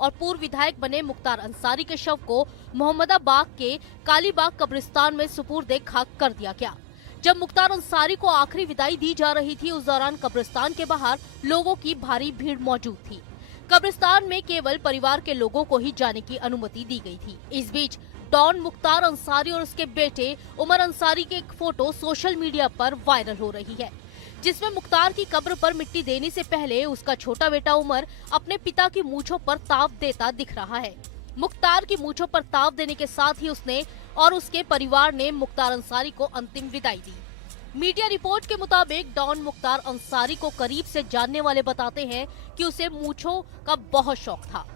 और पूर्व विधायक बने मुख्तार अंसारी के शव को मोहम्मदाबाद के कालीबाग कब्रिस्तान में सुपुर्द खाक कर दिया गया। जब मुख्तार अंसारी को आखिरी विदाई दी जा रही थी, उस दौरान कब्रिस्तान के बाहर लोगों की भारी भीड़ मौजूद थी। कब्रिस्तान में केवल परिवार के लोगों को ही जाने की अनुमति दी गई थी। इस बीच डॉन मुख्तार अंसारी और उसके बेटे उमर अंसारी की एक फोटो सोशल मीडिया पर वायरल हो रही है, जिसमें मुख्तार की कब्र पर मिट्टी देने से पहले उसका छोटा बेटा उमर अपने पिता की मूंछों पर ताव देता दिख रहा है। मुख्तार की मूंछों पर ताव देने के साथ ही उसने और उसके परिवार ने मुख्तार अंसारी को अंतिम विदाई दी। मीडिया रिपोर्ट के मुताबिक डॉन मुख्तार अंसारी को करीब से जानने वाले बताते हैं कि उसे मूंछों का बहुत शौक था।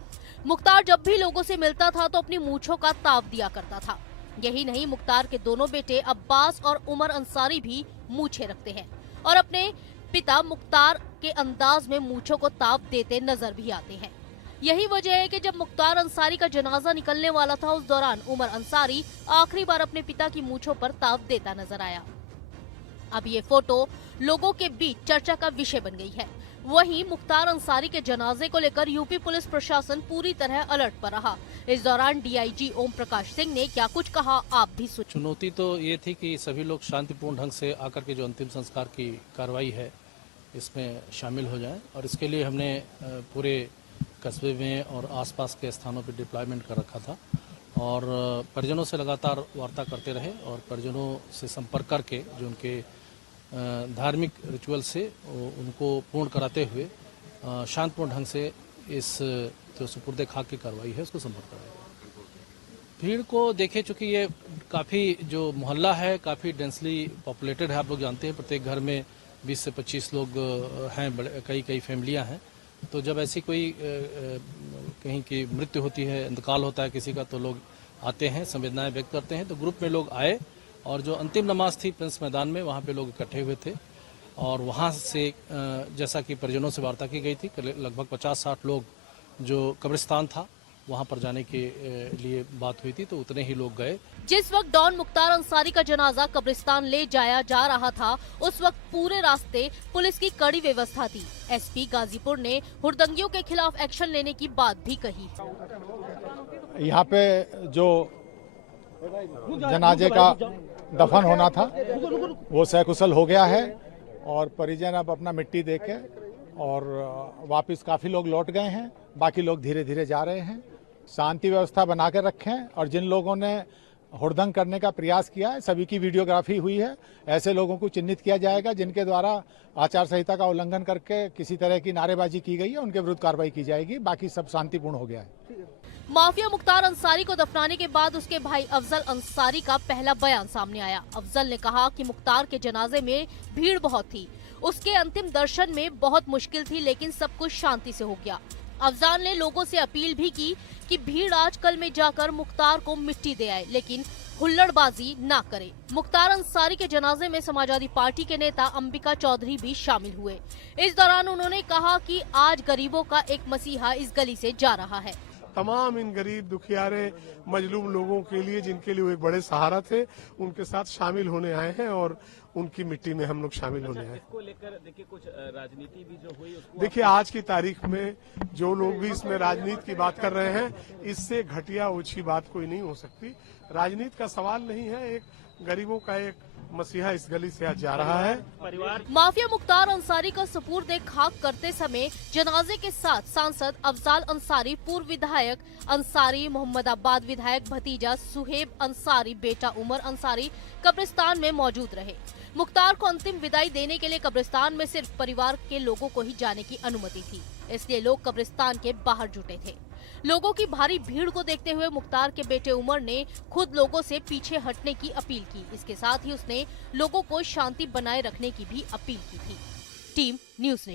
मुख्तार जब भी लोगों से मिलता था तो अपनी मूंछों का ताव दिया करता था। यही नहीं, मुख्तार के दोनों बेटे अब्बास और उमर अंसारी भी मूंछें रखते हैं और अपने पिता मुख्तार के अंदाज में मूंछों को ताव देते नजर भी आते हैं। यही वजह है कि जब मुख्तार अंसारी का जनाजा निकलने वाला था, उस दौरान उमर अंसारी आखिरी बार अपने पिता की मूंछों पर ताव देता नजर आया। अब ये फोटो लोगों के बीच चर्चा का विषय बन गई है। वहीं मुख्तार अंसारी के जनाजे को लेकर यूपी पुलिस प्रशासन पूरी तरह अलर्ट पर रहा। इस दौरान डीआईजी ओम प्रकाश सिंह ने क्या कुछ कहा, आप भी सुनिए। चुनौती तो ये थी कि सभी लोग शांतिपूर्ण ढंग से आकर के जो अंतिम संस्कार की कार्रवाई है इसमें शामिल हो जाएं, और इसके लिए हमने पूरे कस्बे में और आसपास के स्थानों पर डिप्लॉयमेंट कर रखा था और परिजनों से लगातार वार्ता करते रहे और परिजनों से संपर्क करके जो उनके धार्मिक रिचुअल से उनको पूर्ण कराते हुए शांतपूर्ण ढंग से इस जो सुपुर्द खाक की कार्रवाई है उसको संपन्न कराया। भीड़ को देखे, चूंकि ये काफ़ी जो मोहल्ला है काफ़ी डेंसली पॉपुलेटेड है, आप लोग जानते हैं प्रत्येक घर में 20 से 25 लोग हैं, कई फैमिलियां हैं। तो जब ऐसी कोई कहीं की मृत्यु होती है, इंतकाल होता है किसी का, तो लोग आते हैं, संवेदनाएं व्यक्त करते हैं। तो ग्रुप में लोग आए और जो अंतिम नमाज थी प्रिंस मैदान में, वहाँ पे लोग इकट्ठे हुए थे और वहाँ से जैसा कि परिजनों से वार्ता की गई थी, लगभग 50-60 लोग जो कब्रिस्तान था वहाँ पर जाने के लिए बात हुई थी, तो उतने ही लोग गए। जिस वक्त डॉन मुख्तार अंसारी का जनाजा कब्रिस्तान ले जाया जा रहा था, उस वक्त पूरे रास्ते पुलिस की कड़ी व्यवस्था थी। एसपी गाजीपुर ने हुड़दंगियों के खिलाफ एक्शन लेने की बात भी कही। यहाँ पे जो जनाजे का दफन होना था वो सकुशल हो गया है और परिजन अब अपना मिट्टी देके और वापस काफ़ी लोग लौट गए हैं, बाकी लोग धीरे धीरे जा रहे हैं। शांति व्यवस्था बना कर रखें और जिन लोगों ने हुड़दंग करने का प्रयास किया है सभी की वीडियोग्राफी हुई है। ऐसे लोगों को चिन्हित किया जाएगा जिनके द्वारा आचार संहिता का उल्लंघन करके किसी तरह की नारेबाजी की गई है, उनके विरुद्ध कार्रवाई की जाएगी। बाकी सब शांतिपूर्ण हो गया है। माफिया मुख्तार अंसारी को दफनाने के बाद उसके भाई अफजल अंसारी का पहला बयान सामने आया। अफजल ने कहा कि मुख्तार के जनाजे में भीड़ बहुत थी, उसके अंतिम दर्शन में बहुत मुश्किल थी, लेकिन सब कुछ शांति से हो गया। अफजल ने लोगों से अपील भी की कि भीड़ आज कल में जाकर मुख्तार को मिट्टी दे आए, लेकिन हुल्लड़बाजी ना करे। मुख्तार अंसारी के जनाजे में समाजवादी पार्टी के नेता अंबिका चौधरी भी शामिल हुए। इस दौरान उन्होंने कहा कि आज गरीबों का एक मसीहा इस गली से जा रहा है। तमाम इन गरीब दुखियारे मजलूम लोगों के लिए, जिनके लिए वो एक बड़े सहारा थे, उनके साथ शामिल होने आए हैं और उनकी मिट्टी में हम लोग शामिल होने आए। इसको लेकर देखिए कुछ राजनीति भी जो हुई, देखिए आज की तारीख में जो लोग भी इसमें राजनीति की बात कर रहे हैं, इससे घटिया ओछी बात कोई नहीं हो सकती। राजनीति का सवाल नहीं है, एक गरीबों का एक मसीहा इस गली से आज जा रहा है। परिवार माफिया मुख्तार अंसारी का सुपुर्द खाक करते समय जनाजे के साथ सांसद अफजाल अंसारी, पूर्व विधायक अंसारी, मोहम्मदाबाद विधायक भतीजा सुहेब अंसारी, बेटा उमर अंसारी कब्रिस्तान में मौजूद रहे। मुख्तार को अंतिम विदाई देने के लिए कब्रिस्तान में सिर्फ परिवार के लोगों को ही जाने की अनुमति थी, इसलिए लोग कब्रिस्तान के बाहर जुटे थे। लोगों की भारी भीड़ को देखते हुए मुख्तार के बेटे उमर ने खुद लोगों से पीछे हटने की अपील की। इसके साथ ही उसने लोगों को शांति बनाए रखने की भी अपील की थी। Team news